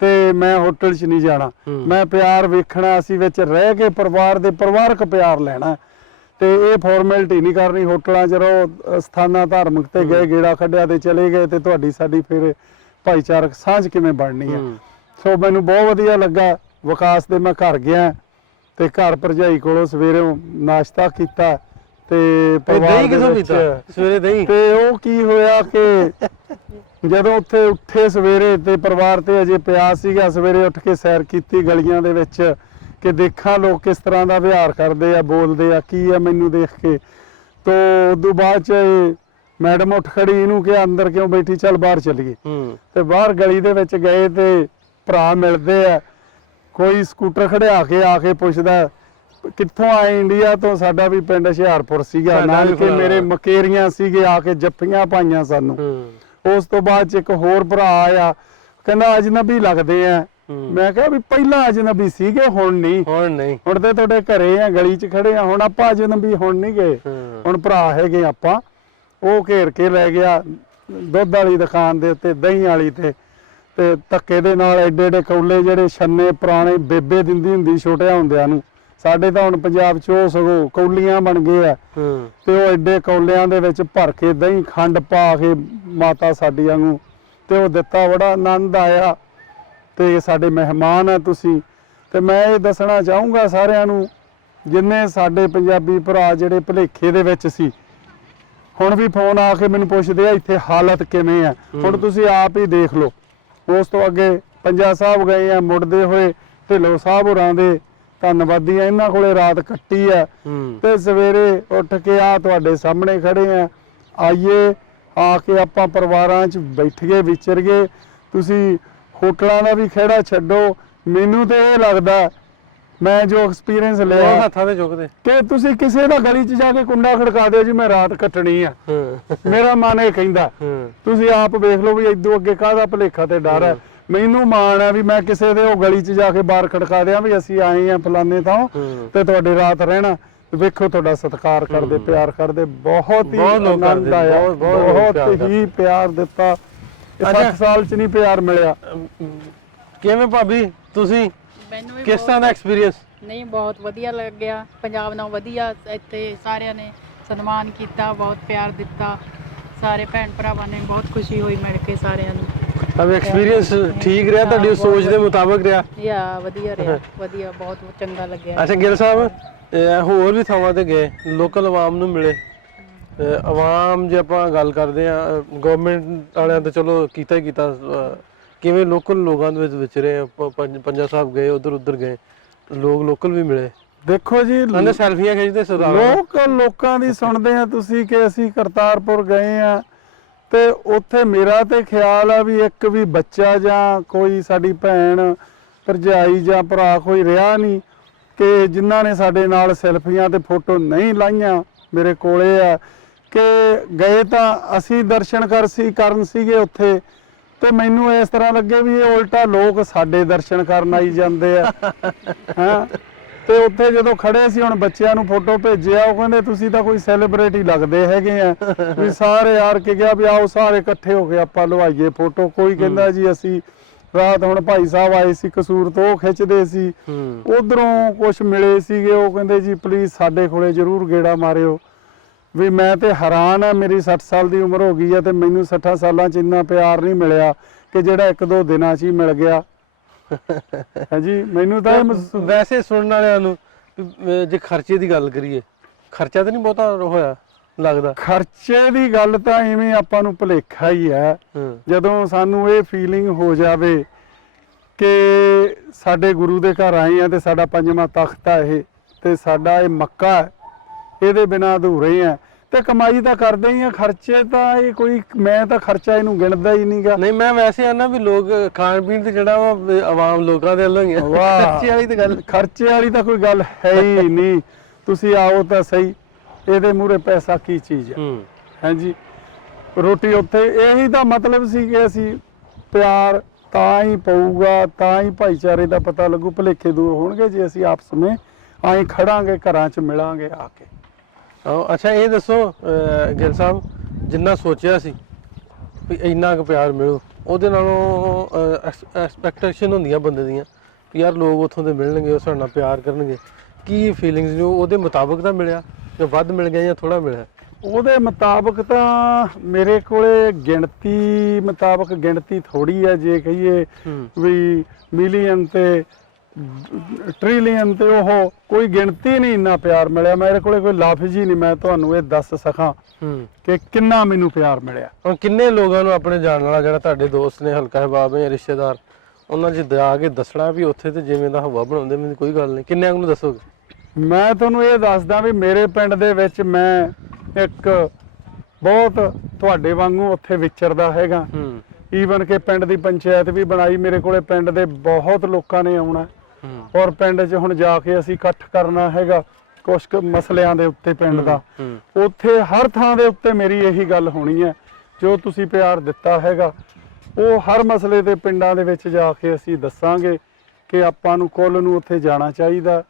ਤੇ ਮੈਂ ਹੋਟਲ 'ਚ ਨਹੀਂ ਜਾਣਾ। ਮੈਂ ਪਿਆਰ ਵੇਖਣਾ, ਅਸੀਂ ਵਿੱਚ ਰਹਿ ਕੇ ਪਰਿਵਾਰ ਦੇ ਪਰਿਵਾਰਕ ਪਿਆਰ ਲੈਣਾ, ਤੇ ਇਹ ਫਾਰਮੈਲਿਟੀ ਨਹੀਂ ਕਰਨੀ। ਹੋਟਲਾਂ 'ਚ ਰਹੋ, ਸਥਾਨਾਂ ਧਾਰਮਿਕ ਤੇ ਗਏ, ਗੇੜਾ ਕੱਢਿਆ ਤੇ ਚਲੇ ਗਏ, ਤੇ ਤੁਹਾਡੀ ਸਾਡੀ ਫਿਰ ਭਾਈਚਾਰਕ ਸਾਂਝ ਕਿਵੇਂ ਬਣਨੀ ਆ। ਸੋ ਮੈਨੂੰ ਬਹੁਤ ਵਧੀਆ ਲੱਗਾ। ਵਿਕਾਸ ਦੇ ਮੈਂ ਘਰ ਗਿਆ ਤੇ ਘਰ ਭਰਜਾਈ ਕੋਲੋਂ ਸਵੇਰੇ ਨਾਸ਼ਤਾ ਕੀਤਾ ਤੇ ਦਹੀਂ ਕਿਥੋਂ ਪੀਤਾ ਸਵੇਰੇ ਦਹੀਂ? ਤੇ ਉਹ ਕੀ ਹੋਇਆ ਕਿ ਜਦੋਂ ਉੱਥੇ ਉੱਠੇ ਸਵੇਰੇ ਤੇ ਪਰਿਵਾਰ ਤੇ ਅਜੇ ਪਿਆ ਸੀਗਾ, ਸਵੇਰੇ ਉੱਠ ਕੇ ਸੈਰ ਕੀਤੀ ਗਲੀਆਂ ਦੇ ਵਿੱਚ ਕਿ ਦੇਖਾਂ ਲੋਕ ਕਿਸ ਤਰ੍ਹਾਂ ਦਾ ਵਿਹਾਰ ਕਰਦੇ ਆ, ਬੋਲਦੇ ਆ, ਕੀ ਆ ਮੈਨੂੰ ਦੇਖ ਕੇ। ਤੋ ਉਦੋਂ ਬਾਅਦ ਚ ਮੈਡਮ ਉੱਠ ਖੜੀ, ਇਹਨੂੰ ਕਿਹਾ ਅੰਦਰ ਕਿਉਂ ਬੈਠੀ, ਚੱਲ ਬਾਹਰ ਚੱਲੀਏ। ਤੇ ਬਾਹਰ ਗਲੀ ਦੇ ਵਿੱਚ ਗਏ ਤੇ ਭਰਾ ਮਿਲਦੇ ਆ, ਕੋਈ ਸਕੂਟਰ ਖੜਿਆ ਕੇ ਆ ਕੇ ਪੁੱਛਦਾ ਕਿੱਥੋਂ ਆਏ, ਇੰਡੀਆ ਤੋਂ। ਸਾਡਾ ਵੀ ਪਿੰਡ ਹੁਸ਼ਿਆਰਪੁਰ ਸੀਗਾ, ਨਾਲ ਕਿ ਮੇਰੇ ਮਕੇਰੀਆਂ ਸੀਗੇ, ਆ ਕੇ ਜੱਫੀਆਂ ਪਾਈਆਂ ਸਾਨੂੰ। ਉਸ ਤੋਂ ਬਾਅਦ ਚ ਇੱਕ ਹੋਰ ਭਰਾ ਆਇਆ, ਕਹਿੰਦਾ ਅਜਨਬੀ ਲੱਗਦੇ ਆ। ਮੈਂ ਕਿਹਾ ਵੀ ਪਹਿਲਾਂ ਅਜਨਬੀ ਸੀਗੇ, ਹੁਣ ਨਹੀਂ। ਹੁਣ ਤੇ ਤੁਹਾਡੇ ਘਰੇ ਆ, ਗਲੀ 'ਚ ਖੜੇ ਆ, ਹੁਣ ਆਪਾਂ ਅਜਨਬੀ ਹੁਣ ਨਹੀਂ ਗਏ, ਹੁਣ ਭਰਾ ਹੈਗੇ ਆਪਾਂ। ਉਹ ਘੇਰ ਕੇ ਲੈ ਗਿਆ ਦੁੱਧ ਵਾਲੀ ਦੁਕਾਨ ਦੇ ਉੱਤੇ, ਦਹੀਂ ਵਾਲੀ ਤੇ ਧੱਕੇ ਦੇ ਨਾਲ ਐਡੇ ਐਡੇ ਕੌਲੇ, ਜਿਹੜੇ ਛੰਨੇ ਪੁਰਾਣੇ ਬੇਬੇ ਦਿੰਦੀ ਹੁੰਦੀ ਛੋਟਿਆਂ ਹੁੰਦਿਆਂ ਨੂੰ, ਸਾਡੇ ਤਾਂ ਹੁਣ ਪੰਜਾਬ 'ਚ ਉਹ ਸਗੋਂ ਕੌਲੀਆਂ ਬਣ ਗਏ ਆ। ਤੇ ਉਹ ਐਡੇ ਕੌਲਿਆਂ ਦੇ ਵਿੱਚ ਭਰ ਕੇ ਦਹੀਂ ਖੰਡ ਪਾ ਕੇ ਮਾਤਾ ਸਾਡੀ ਵਾਂਗੂ ਤੇ ਉਹ ਦਿੱਤਾ, ਬੜਾ ਆਨੰਦ ਆਇਆ। ਤੇ ਸਾਡੇ ਮਹਿਮਾਨ ਆ ਤੁਸੀਂ। ਤੇ ਮੈਂ ਇਹ ਦੱਸਣਾ ਚਾਹੂੰਗਾ ਸਾਰਿਆਂ ਨੂੰ, ਜਿੰਨੇ ਸਾਡੇ ਪੰਜਾਬੀ ਭਰਾ ਜਿਹੜੇ ਭੁਲੇਖੇ ਦੇ ਵਿੱਚ ਸੀ, ਹੁਣ ਵੀ ਫੋਨ ਆ ਕੇ ਮੈਨੂੰ ਪੁੱਛਦੇ ਆ ਇੱਥੇ ਹਾਲਤ ਕਿਵੇਂ ਆ। ਹੁਣ ਤੁਸੀਂ ਆਪ ਹੀ ਦੇਖ ਲਓ। ਉਸ ਤੋਂ ਅੱਗੇ ਪੰਜਾ ਸਾਹਿਬ ਗਏ ਆ, ਮੁੜਦੇ ਹੋਏ ਢਿੱਲੋਂ ਸਾਹਿਬ ਹੋਰਾਂ ਦੇ ਧੰਨਵਾਦੀ ਆ, ਇਹਨਾਂ ਕੋਲੇ ਰਾਤ ਕੱਟੀ ਆ ਤੇ ਸਵੇਰੇ ਉੱਠ ਕੇ ਆ ਤੁਹਾਡੇ ਸਾਹਮਣੇ ਖੜੇ ਆ। ਆਈਏ ਆ ਕੇ ਆਪਾਂ ਪਰਿਵਾਰਾਂ 'ਚ ਬੈਠੀਏ, ਵਿਚਰੀਏ। ਤੁਸੀਂ ਹੋਟਲਾਂ ਦਾ ਵੀ ਖਹਿੜਾ ਛੱਡੋ। ਮੈਨੂੰ ਤੇ ਇਹ ਲੱਗਦਾ, ਮੈਂ ਜੋ ਐਕਸਪੀਰੀਅੰਸ ਲਿਆ ਹੱਥਾਂ ਤੇ ਚੁੱਕਦੇ ਕਿ ਤੁਸੀਂ ਕਿਸੇ ਦਾ ਗਲੀ 'ਚ ਜਾ ਕੇ ਕੁੰਡਾ ਖੜਕਾ ਦਿਓ ਜੀ ਮੈਂ ਰਾਤ ਕੱਟਣੀ ਆ, ਮੇਰਾ ਮਨ ਇਹ ਕਹਿੰਦਾ। ਤੁਸੀਂ ਆਪ ਵੇਖ ਲਓ ਵੀ ਇਦੋਂ ਅੱਗੇ ਕਾਹਦਾ ਭੁਲੇਖਾ ਤੇ ਡਰ ਹੈ। ਮੈਨੂੰ ਮਾਣ ਹੈ ਵੀ ਮੈਂ ਕਿਸੇ ਦੇ ਉਹ ਗਲੀ 'ਚ ਜਾ ਕੇ ਬਾਹਰ ਖੜਕਾ ਦਿਆਂ ਵੀ ਅਸੀਂ ਆਏ ਆ ਫਲਾਣੇ ਥਾਂ ਤੇ ਤੁਹਾਡੇ ਰਾਤ ਰਹਿਣਾ। ਵੇਖੋ ਤੁਹਾਡਾ ਸਤਿਕਾਰ ਕਰਦੇ, ਪਿਆਰ ਕਰਦੇ, ਬਹੁਤ ਹੀ ਆਨੰਦ ਆਇਆ, ਬਹੁਤ ਹੀ ਪਿਆਰ ਦਿੱਤਾ। 7 ਸਾਲ 'ਚ ਨਹੀਂ ਪਿਆਰ ਮਿਲਿਆ। ਕਿਵੇਂ ਭਾਬੀ ਤੁਸੀਂ ਮੈਨੂੰ ਵੀ ਕਿਸ ਤਰ੍ਹਾਂ ਦਾ ਐਕਸਪੀਰੀਅੰਸ? ਨਹੀਂ, ਬਹੁਤ ਵਧੀਆ ਲੱਗਿਆ। ਪੰਜਾਬ ਨਾਲ ਵਧੀਆ ਇੱਥੇ ਸਾਰਿਆਂ ਨੇ ਸਨਮਾਨ ਕੀਤਾ, ਬਹੁਤ ਪਿਆਰ ਦਿੱਤਾ। ਸਾਰੇ ਭੈਣ ਭਰਾਵਾਂ ਨੇ ਬਹੁਤ ਖੁਸ਼ੀ ਹੋਈ ਮਿਲ ਕੇ ਸਾਰਿਆਂ ਨੂੰ। ਅਬ ਐਕਸਪੀਰੀਅੰਸ ਠੀਕ ਰਿਹਾ, ਤੁਹਾਡੀ ਸੋਚ ਦੇ ਮੁਤਾਬਕ ਰਿਹਾ? ਵਧੀਆ ਰਿਹਾ, ਵਧੀਆ, ਬਹੁਤ ਚੰਗਾ ਲੱਗਿਆ। ਅੱਛਾ ਗਿੱਲ ਸਾਹਿਬ, ਹੋਰ ਵੀ ਥਾਵਾਂ ਤੇ ਗਏ, ਲੋਕਲ ਆਵਾਮ ਨੂੰ ਮਿਲੇ। ਆਵਾਮ ਜੇ ਆਪਾਂ ਗੱਲ ਕਰਦੇ ਆ, ਗਵਰਨਮੈਂਟ ਵਾਲਿਆਂ ਤਾਂ ਚਲੋ ਕੀਤਾ ਹੀ ਕੀਤਾ, ਕਿਵੇਂ ਲੋਕਲ ਲੋਕਾਂ ਦੇ ਵਿੱਚ ਵਿਚਰੇ? ਪੰਜਾ ਸਾਹਿਬ ਗਏ, ਉਧਰ ਗਏ, ਲੋਕਲ ਵੀ ਮਿਲੇ। ਦੇਖੋ ਜੀ, ਉਹਨੇ ਸੈਲਫੀਆਂ ਖਿੱਚਦੇ ਸਰਦਾਰ ਲੋਕਾਂ ਦੀ ਸੁਣਦੇ ਆ ਤੁਸੀਂ ਕਿ ਅਸੀਂ ਕਰਤਾਰਪੁਰ ਗਏ ਆ ਤੇ ਉੱਥੇ ਮੇਰਾ ਤੇ ਖਿਆਲ ਆ ਵੀ ਇੱਕ ਵੀ ਬੱਚਾ ਜਾਂ ਕੋਈ ਸਾਡੀ ਭੈਣ ਭਰਜਾਈ ਜਾਂ ਭਰਾ ਕੋਈ ਰਿਹਾ ਨਹੀਂ ਕਿ ਜਿਨ੍ਹਾਂ ਨੇ ਸਾਡੇ ਨਾਲ ਸੈਲਫੀਆਂ ਤੇ ਫੋਟੋ ਨਹੀਂ ਲਾਈਆਂ। ਮੇਰੇ ਕੋਲੇ ਆ ਕਿ ਗਏ ਤਾਂ ਅਸੀਂ ਦਰਸ਼ਨ ਕਰਨ ਸੀਗੇ ਉੱਥੇ, ਤੇ ਮੈਨੂੰ ਇਸ ਤਰ੍ਹਾਂ ਲੱਗੇ ਵੀ ਇਹ ਉਲਟਾ ਲੋਕ ਸਾਡੇ ਦਰਸ਼ਨ ਕਰਨ ਆਈ ਜਾਂਦੇ ਆ। ਹਾਂ, ਤੇ ਉੱਥੇ ਜਦੋਂ ਖੜੇ ਸੀ, ਹੁਣ ਬੱਚਿਆਂ ਨੂੰ ਫੋਟੋ ਭੇਜਿਆ, ਉਹ ਕਹਿੰਦੇ ਤੁਸੀਂ ਤਾਂ ਕੋਈ ਸੈਲੀਬ੍ਰਿਟੀ ਲੱਗਦੇ ਹੈਗੇ ਆ ਵੀ ਸਾਰੇ ਯਾਰ ਕੇ ਗਿਆ ਵੀ ਆਓ ਸਾਰੇ ਇਕੱਠੇ ਹੋ ਕੇ ਆਪਾਂ ਲਵਾਈਏ ਫੋਟੋ। ਕੋਈ ਕਹਿੰਦਾ ਜੀ ਅਸੀਂ ਰਾਤ ਹੁਣ ਭਾਈ ਸਾਹਿਬ ਆਏ ਸੀ ਕਸੂਰ ਤੋਂ, ਉਹ ਖਿੱਚਦੇ ਸੀ। ਉਧਰੋਂ ਕੁਝ ਮਿਲੇ ਸੀਗੇ, ਉਹ ਕਹਿੰਦੇ ਜੀ ਪਲੀਜ਼ ਸਾਡੇ ਕੋਲੇ ਜ਼ਰੂਰ ਗੇੜਾ ਮਾਰਿਓ। ਵੀ ਮੈਂ ਤੇ ਹੈਰਾਨ ਆ, ਮੇਰੀ 60 ਸਾਲ ਦੀ ਉਮਰ ਹੋ ਗਈ ਆ ਤੇ ਮੈਨੂੰ 60 ਸਾਲਾਂ 'ਚ ਇੰਨਾ ਪਿਆਰ ਨਹੀਂ ਮਿਲਿਆ ਕਿ ਜਿਹੜਾ 1-2 ਦਿਨਾਂ 'ਚ ਹੀ ਮਿਲ ਗਿਆ। ਹਾਂਜੀ, ਮੈਨੂੰ ਤਾਂ ਵੈਸੇ ਸੁਣਨ ਵਾਲਿਆਂ ਨੂੰ ਜੇ ਖਰਚੇ ਦੀ ਗੱਲ ਕਰੀਏ, ਖਰਚਾ ਤਾਂ ਨਹੀਂ ਬਹੁਤਾ ਹੋਇਆ ਲੱਗਦਾ? ਖਰਚੇ ਦੀ ਗੱਲ ਤਾਂ ਐਵੇਂ ਆਪਾਂ ਨੂੰ ਭੁਲੇਖਾ ਹੀ ਹੈ। ਜਦੋਂ ਸਾਨੂੰ ਇਹ ਫੀਲਿੰਗ ਹੋ ਜਾਵੇ ਕਿ ਸਾਡੇ ਗੁਰੂ ਦੇ ਘਰ ਆਏ ਆ ਤੇ ਸਾਡਾ 5ਵਾਂ ਤਖਤ ਆ ਇਹ, ਤੇ ਸਾਡਾ ਇਹ ਮੱਕਾ ਹੈ, ਇਹਦੇ ਬਿਨਾਂ ਅਧੂਰੇ ਆ। ਤੇ ਕਮਾਈ ਤਾਂ ਕਰਦੇ ਹੀ ਆ, ਖਰਚੇ ਤਾਂ ਇਹ ਕੋਈ, ਮੈਂ ਤਾਂ ਖਰਚਾ ਇਹਨੂੰ ਗਿਣਦਾ ਹੀ ਨਹੀਂਗਾ। ਨਹੀਂ, ਮੈਂ ਵੈਸੇ ਆਨਾ ਵੀ ਲੋਕ ਖਾਣ ਪੀਣ ਤੇ ਜਿਹੜਾ ਵਾ ਆਵਾਮ ਲੋਕਾਂ ਦੇ ਵੱਲੋਂ ਹੀ ਆ। ਖਰਚੇ ਵਾਲੀ ਤਾਂ ਗੱਲ, ਖਰਚੇ ਵਾਲੀ ਤਾਂ ਕੋਈ ਗੱਲ ਹੈ ਹੀ ਨਹੀਂ। ਤੁਸੀਂ ਆਓ ਤਾਂ ਸਹੀ, ਇਹਦੇ ਮੂਹਰੇ ਪੈਸਾ ਕੀ ਚੀਜ਼ ਹੈ? ਹਾਂਜੀ, ਰੋਟੀ ਉੱਥੇ, ਇਹੀ ਤਾਂ ਮਤਲਬ ਸੀ ਕਿ ਅਸੀਂ ਪਿਆਰ ਤਾਂ ਹੀ ਪਊਗਾ, ਤਾਂ ਹੀ ਭਾਈਚਾਰੇ ਦਾ ਪਤਾ ਲੱਗੂ, ਭੁਲੇਖੇ ਦੂਰ ਹੋਣਗੇ ਜੇ ਅਸੀਂ ਆਪਸ ਵਿੱਚ ਆਏ ਖੜਾਂਗੇ, ਘਰਾਂ 'ਚ ਮਿਲਾਂਗੇ ਆ ਕੇ। ਅੱਛਾ, ਇਹ ਦੱਸੋ ਗਿੱਲ ਸਾਹਿਬ, ਜਿੰਨਾ ਸੋਚਿਆ ਸੀ ਵੀ ਇੰਨਾ ਕੁ ਪਿਆਰ ਮਿਲੂ, ਉਹਦੇ ਨਾਲੋਂ ਐਕਸਪੈਕਟੇਸ਼ਨ ਹੁੰਦੀਆਂ ਬੰਦੇ ਦੀਆਂ ਵੀ ਯਾਰ ਲੋਕ ਉੱਥੋਂ ਦੇ ਮਿਲਣਗੇ, ਉਹ ਸਾਡੇ ਨਾਲ ਪਿਆਰ ਕਰਨਗੇ, ਕੀ ਫੀਲਿੰਗਸ ਨੇ ਉਹਦੇ ਮੁਤਾਬਕ ਤਾਂ ਮਿਲਿਆ ਜਾਂ ਵੱਧ ਮਿਲ ਗਿਆ ਜਾਂ ਥੋੜਾ ਮਿਲਿਆ? ਉਹਦੇ ਮੁਤਾਬਕ ਤਾਂ ਮੇਰੇ ਕੋਲੇ ਗਿਣਤੀ ਮੁਤਾਬਕ ਗਿਣਤੀ ਥੋੜੀ ਹੈ। ਜੇ ਕਹੀਏ ਵੀ ਮਿਲੀਅਨ ਤੇ ਟ੍ਰਿਲੀਅਨ ਤੇ ਉਹ ਕੋਈ ਗਿਣਤੀ ਨਹੀਂ, ਇੰਨਾ ਪਿਆਰ ਮਿਲਿਆ। ਮੇਰੇ ਕੋਲੇ ਕੋਈ ਲਫ਼ਜ਼ ਹੀ ਨਹੀਂ ਮੈਂ ਤੁਹਾਨੂੰ ਇਹ ਦੱਸ ਸਕਾਂ ਕਿ ਕਿੰਨਾ ਮੈਨੂੰ ਪਿਆਰ ਮਿਲਿਆ। ਹੁਣ ਕਿੰਨੇ ਲੋਕਾਂ ਨੂੰ ਆਪਣੇ ਜਾਣ ਵਾਲਾ ਜਿਹੜਾ ਤੁਹਾਡੇ ਦੋਸਤ ਨੇ, ਹਲਕਾ ਅਹਿਬਾਬ ਜਾਂ ਰਿਸ਼ਤੇਦਾਰ, ਉਹਨਾਂ 'ਚ ਜਾ ਕੇ ਦੱਸਣਾ ਵੀ ਉੱਥੇ ਤੇ ਜਿਵੇਂ ਦਾ ਹਵਾ ਬਣਾਉਂਦੇ, ਮੈਨੂੰ ਕੋਈ ਗੱਲ ਨਹੀਂ, ਕਿੰਨਿਆਂ ਨੂੰ ਦੱਸੋਗੇ? ਮੈਂ ਤੁਹਾਨੂੰ ਇਹ ਦੱਸਦਾ ਵੀ ਮੇਰੇ ਪਿੰਡ ਦੇ ਵਿੱਚ ਮੈਂ ਇੱਕ ਬਹੁਤ ਤੁਹਾਡੇ ਵਾਂਗੂ ਉੱਥੇ ਵਿਚਰਦਾ ਹੈਗਾ। ਈਵਨ ਕਿ ਪਿੰਡ ਦੀ ਪੰਚਾਇਤ ਵੀ ਬਣਾਈ, ਮੇਰੇ ਕੋਲੇ ਪਿੰਡ ਦੇ ਬਹੁਤ ਲੋਕਾਂ ਨੇ ਆਉਣਾ ਔਰ ਪਿੰਡ 'ਚ ਹੁਣ ਜਾ ਕੇ ਅਸੀਂ ਇਕੱਠ ਕਰਨਾ ਹੈਗਾ ਕੁਛ ਕੁ ਮਸਲਿਆਂ ਦੇ ਉੱਤੇ ਪਿੰਡ ਦਾ। ਉੱਥੇ ਹਰ ਥਾਂ ਦੇ ਉੱਤੇ ਮੇਰੀ ਇਹੀ ਗੱਲ ਹੋਣੀ ਹੈ, ਜੋ ਤੁਸੀਂ ਪਿਆਰ ਦਿੱਤਾ ਹੈਗਾ ਉਹ ਹਰ ਮਸਲੇ ਦੇ ਪਿੰਡਾਂ ਦੇ ਵਿੱਚ ਜਾ ਕੇ ਅਸੀਂ ਦੱਸਾਂਗੇ ਕਿ ਆਪਾਂ ਨੂੰ ਕੁੱਲ ਨੂੰ ਉੱਥੇ ਜਾਣਾ ਚਾਹੀਦਾ,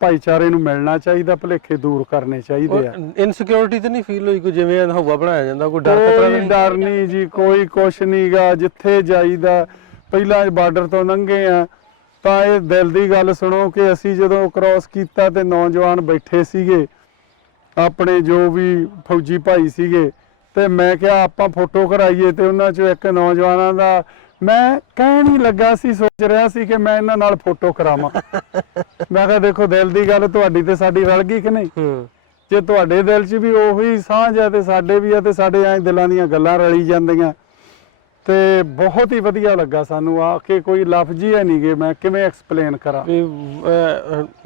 ਭਾਈਚਾਰੇ ਨੂੰ ਮਿਲਣਾ ਚਾਹੀਦਾ, ਭੁਲੇਖੇ ਦੂਰ ਕਰਨੇ ਚਾਹੀਦੇ ਆ। ਇਨਸਿਕਿਉਰਿਟੀ ਤਾਂ ਨਹੀਂ ਫੀਲ ਹੋਈ ਕੋਈ, ਜਿਵੇਂ ਹਵਾ ਬਣਾਇਆ ਜਾਂਦਾ, ਕੋਈ ਡਰ ਖਤਰਾ ਨਹੀਂ? ਡਰ ਨਹੀਂ ਜੀ, ਕੋਈ ਕੁਛ ਨਹੀਂਗਾ। ਜਿੱਥੇ ਜਾਈਦਾ, ਪਹਿਲਾਂ ਬਾਰਡਰ ਤੋਂ ਲੰਘੇ ਆ ਤਾਂ ਇਹ ਦਿਲ ਦੀ ਗੱਲ ਸੁਣੋ ਕਿ ਅਸੀਂ ਜਦੋਂ ਕ੍ਰਾਸ ਕੀਤਾ ਤੇ ਨੌਜਵਾਨ ਬੈਠੇ ਸੀਗੇ ਆਪਣੇ, ਜੋ ਵੀ ਫੌਜੀ ਭਾਈ ਸੀਗੇ, ਤੇ ਮੈਂ ਕਿਹਾ ਆਪਾਂ ਫੋਟੋ ਕਰਾਈਏ, ਤੇ ਉਹਨਾਂ 'ਚੋਂ ਇੱਕ ਨੌਜਵਾਨਾਂ ਦਾ ਮੈਂ ਕਹਿਣ ਹੀ ਲੱਗਾ ਸੀ, ਸੋਚ ਰਿਹਾ ਸੀ ਕਿ ਮੈਂ ਇਹਨਾਂ ਨਾਲ ਫੋਟੋ ਕਰਾਵਾਂ। ਮੈਂ ਕਿਹਾ ਦੇਖੋ ਦਿਲ ਦੀ ਗੱਲ ਤੁਹਾਡੀ ਤੇ ਸਾਡੀ ਰਲ ਗਈ ਕਿ ਨਹੀਂ? ਜੇ ਤੁਹਾਡੇ ਦਿਲ 'ਚ ਵੀ ਉਹੀ ਸਾਂਝ ਹੈ ਤੇ ਸਾਡੇ ਵੀ ਆ, ਤੇ ਸਾਡੇ ਐਂ ਦਿਲਾਂ ਦੀਆਂ ਗੱਲਾਂ ਰਲੀ ਜਾਂਦੀਆਂ, ਤੇ ਬਹੁਤ ਹੀ ਵਧੀਆ ਲੱਗਾ ਸਾਨੂੰ ਆ ਕੇ, ਕੋਈ ਲਫ਼ਜ਼ ਹੀ ਨਹੀਂ ਗੇ ਮੈਂ ਕਿਵੇਂ ਐਕਸਪਲੇਨ ਕਰਾਂ। ਵੀ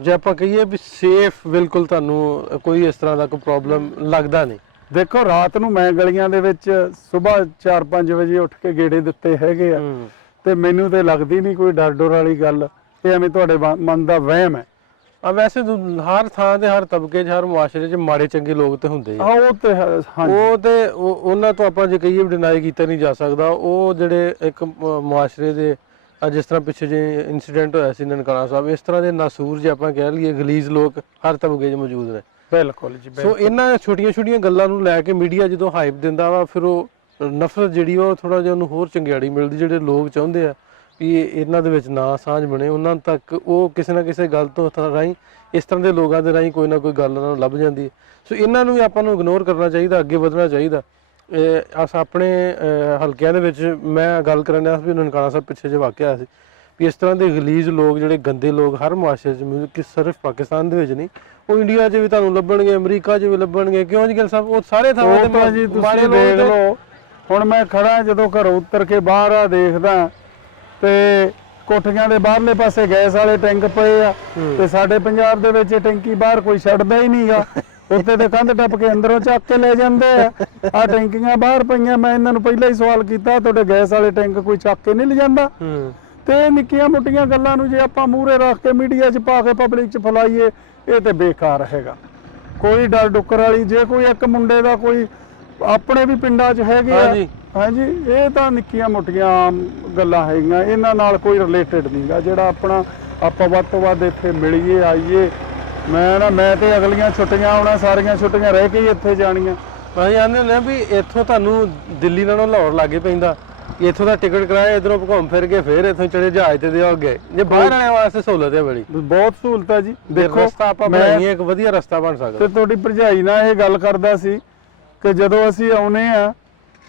ਜੇ ਆਪਾਂ ਕਹੀਏ ਵੀ ਸੇਫ ਬਿਲਕੁਲ, ਤੁਹਾਨੂੰ ਕੋਈ ਇਸ ਤਰ੍ਹਾਂ ਦਾ ਕੋਈ ਪ੍ਰੋਬਲਮ ਲੱਗਦਾ ਨਹੀਂ? ਦੇਖੋ ਰਾਤ ਨੂੰ ਮੈਂ ਗਲੀਆਂ ਦੇ ਵਿੱਚ ਸਵੇਰ 4-5 ਵਜੇ ਉੱਠ ਕੇ ਗੇੜੇ ਦਿੱਤੇ ਹੈਗੇ ਆ, ਤੇ ਮੈਨੂੰ ਤੇ ਲੱਗਦੀ ਨਹੀਂ ਕੋਈ ਡਰ ਡਰ ਵਾਲੀ ਗੱਲ, ਇਹ ਐਵੇਂ ਤੁਹਾਡੇ ਮਨ ਦਾ ਵਹਿਮ ਹੈ। ਵੈਸੇ ਹਰ ਥਾਂ ਤੇ, ਹਰ ਤਬਕੇ 'ਚ, ਹਰ ਮੁਆਸ਼ਰੇ 'ਚ ਮਾੜੇ ਚੰਗੇ ਲੋਕ ਤੇ ਹੁੰਦੇ ਆ। ਉਹ ਤੇ ਹਾਂਜੀ, ਉਹ ਤੇ ਉਹਨਾਂ ਤੋਂ ਆਪਾਂ ਜੇ ਕਹੀਏ ਡਿਨਾਈ ਕੀਤਾ ਨਹੀਂ ਜਾ ਸਕਦਾ। ਉਹ ਜਿਹੜੇ ਇੱਕ ਮੁਆਸ਼ਰੇ ਦੇ ਜਿਸ ਤਰ੍ਹਾਂ ਪਿੱਛੇ ਜੇ ਇਨਸੀਡੈਂਟ ਹੋਇਆ ਸੀ ਨਨਕਾਣਾ ਸਾਹਿਬ, ਇਸ ਤਰ੍ਹਾਂ ਦੇ ਨਾਸੂਰ ਜੇ ਆਪਾਂ ਕਹਿ ਲਈਏ ਗਲੀਜ਼ ਲੋਕ ਹਰ ਤਬਕੇ 'ਚ ਮੌਜੂਦ ਨੇ। ਬਿਲਕੁਲ ਜੀ। ਸੋ ਇਹਨਾਂ ਛੋਟੀਆਂ ਗੱਲਾਂ ਨੂੰ ਲੈ ਕੇ ਮੀਡੀਆ ਜਦੋਂ ਹਾਈਪ ਦਿੰਦਾ ਵਾ, ਫਿਰ ਉਹ ਨਫ਼ਰਤ ਜਿਹੜੀ ਉਹ ਥੋੜਾ ਜਿਹਾ ਉਹਨੂੰ ਹੋਰ ਚੰਗਿਆੜੀ ਮਿਲਦੀ। ਜਿਹੜੇ ਲੋਕ ਚਾਹੁੰਦੇ ਆ ਵੀ ਇਹਨਾਂ ਦੇ ਵਿੱਚ ਨਾ ਸਾਂਝ ਬਣੇ, ਉਹਨਾਂ ਤੱਕ ਉਹ ਕਿਸੇ ਨਾ ਕਿਸੇ ਗੱਲ ਤੋਂ ਰਾਹੀਂ, ਇਸ ਤਰ੍ਹਾਂ ਦੇ ਲੋਕਾਂ ਦੇ ਰਾਹੀਂ ਕੋਈ ਨਾ ਕੋਈ ਗੱਲ ਉਹਨਾਂ ਨੂੰ ਲੱਭ ਜਾਂਦੀ ਹੈ। ਸੋ ਇਹਨਾਂ ਨੂੰ ਵੀ ਆਪਾਂ ਨੂੰ ਇਗਨੋਰ ਕਰਨਾ ਚਾਹੀਦਾ, ਅੱਗੇ ਵਧਣਾ ਚਾਹੀਦਾ। ਅਸ ਆਪਣੇ ਹਲਕਿਆਂ ਦੇ ਵਿੱਚ ਮੈਂ ਗੱਲ ਕਰਨ ਡਿਆ ਸੀ ਵੀ ਨਨਕਾਣਾ ਸਾਹਿਬ ਪਿੱਛੇ ਜੇ ਵਾਕਿਆ ਹੋਇਆ ਸੀ ਵੀ ਇਸ ਤਰ੍ਹਾਂ ਦੇ ਗਲੀਜ਼ ਲੋਕ, ਜਿਹੜੇ ਗੰਦੇ ਲੋਕ ਹਰ ਮੁਆਸ਼ਰੇ 'ਚ, ਕਿ ਸਿਰਫ ਪਾਕਿਸਤਾਨ ਦੇ ਵਿੱਚ ਨਹੀਂ, ਉਹ ਇੰਡੀਆ 'ਚ ਵੀ ਤੁਹਾਨੂੰ ਲੱਭਣਗੇ, ਅਮਰੀਕਾ 'ਚ ਵੀ ਲੱਭਣਗੇ। ਕਿਉਂ ਜੀ ਗੱਲ ਸਾਹਿਬ, ਉਹ ਸਾਰੇ ਥਾਵਾਂ ਤੇ ਜੀ ਤੁਸੀਂ ਦੇਖ ਲਓ। ਹੁਣ ਮੈਂ ਖੜਾ ਜਦੋਂ ਘਰੋਂ ਉਤਰ ਕੇ ਬਾਹਰ ਆ ਦੇਖਦਾ ਤੇ ਕੋਠੀਆਂ ਦੇ ਬਾਹਰਲੇ ਪਾਸੇ ਗੈਸ ਵਾਲੇ ਟੈਂਕ ਪਏ ਆ, ਤੇ ਸਾਡੇ ਪੰਜਾਬ ਦੇ ਵਿੱਚ ਟੈਂਕੀ ਬਾਹਰ ਕੋਈ ਛੱਡਦਾ ਹੀ ਨਹੀਂਗਾ। ਉੱਤੇ ਤੇ ਕੰਧ ਟੱਪ ਕੇ ਅੰਦਰੋਂ ਚੱਕ ਕੇ ਲੈ ਜਾਂਦੇ ਆ ਟੈਂਕੀਆਂ ਬਾਹਰ ਪਈਆਂ। ਮੈਂ ਇਹਨਾਂ ਨੂੰ ਪਹਿਲਾਂ ਹੀ ਸਵਾਲ ਕੀਤਾ, ਤੁਹਾਡੇ ਗੈਸ ਵਾਲੇ ਟੈਂਕ ਕੋਈ ਚੱਕ ਕੇ ਨਹੀਂ ਲਿਜਾਂਦਾ? ਤੇ ਨਿੱਕੀਆਂ ਮੋਟੀਆਂ ਗੱਲਾਂ ਨੂੰ ਜੇ ਆਪਾਂ ਮੂਹਰੇ ਰੱਖ ਕੇ ਮੀਡੀਆ 'ਚ ਪਾ ਕੇ ਪਬਲਿਕ 'ਚ ਫੈਲਾਈਏ, ਇਹ ਤੇ ਬੇਕਾਰ ਹੈਗਾ। ਕੋਈ ਡਰ ਡੁੱਕਰ ਵਾਲੀ, ਜੇ ਕੋਈ ਇੱਕ ਮੁੰਡੇ ਦਾ ਕੋਈ ਆਪਣੇ ਵੀ ਪਿੰਡਾਂ 'ਚ ਹੈਗੇ ਆ, ਹਾਂਜੀ, ਇਹ ਤਾਂ ਨਿੱਕੀਆਂ ਮੋਟੀਆਂ ਆਮ ਗੱਲਾਂ ਹੈਗੀਆਂ, ਇਹਨਾਂ ਨਾਲ ਕੋਈ ਰਿਲੇਟਡ ਨਹੀਂਗਾ। ਜਿਹੜਾ ਆਪਣਾ ਆਪਾਂ ਵੱਧ ਤੋਂ ਵੱਧ ਇੱਥੇ ਮਿਲੀਏ, ਆਈਏ। ਮੈਂ ਤੇ ਅਗਲੀਆਂ ਛੁੱਟੀਆਂ ਆਉਣਾ, ਸਾਰੀਆਂ ਛੁੱਟੀਆਂ ਰਹਿ ਕੇ ਹੀ ਇੱਥੇ ਜਾਣੀਆਂ। ਅਸੀਂ ਆਉਂਦੇ ਹੁੰਦੇ ਆ ਵੀ ਇੱਥੋਂ ਤੁਹਾਨੂੰ ਦਿੱਲੀ ਨਾਲੋਂ ਲਾਹੌਰ ਲਾਗੇ ਪੈਂਦਾ, ਇੱਥੋਂ ਦਾ ਟਿਕਟ ਕਰਾਇਆ, ਇਧਰੋਂ ਘੁੰਮ ਫਿਰ ਕੇ ਫਿਰ ਇੱਥੋਂ ਚੜੇ ਜਹਾਜ਼ ਤੇ ਦੇ ਗਏ। ਜੇ ਬਾਹਰ ਵਾਲਿਆਂ ਵਾਸਤੇ ਸਹੂਲਤ ਹੈ ਬੜੀ, ਬਹੁਤ ਸਹੂਲਤ ਹੈ ਜੀ। ਦੇਖੋ ਰਸਤਾ ਆਪਾਂ ਬਣਾਈਏ, ਇੱਕ ਵਧੀਆ ਰਸਤਾ ਬਣ ਸਕਦਾ। ਤੇ ਤੁਹਾਡੀ ਭਰਜਾਈ ਨਾਲ ਇਹ ਗੱਲ ਕਰਦਾ ਸੀ ਕਿ ਜਦੋਂ ਅਸੀਂ ਆਉਨੇ ਆ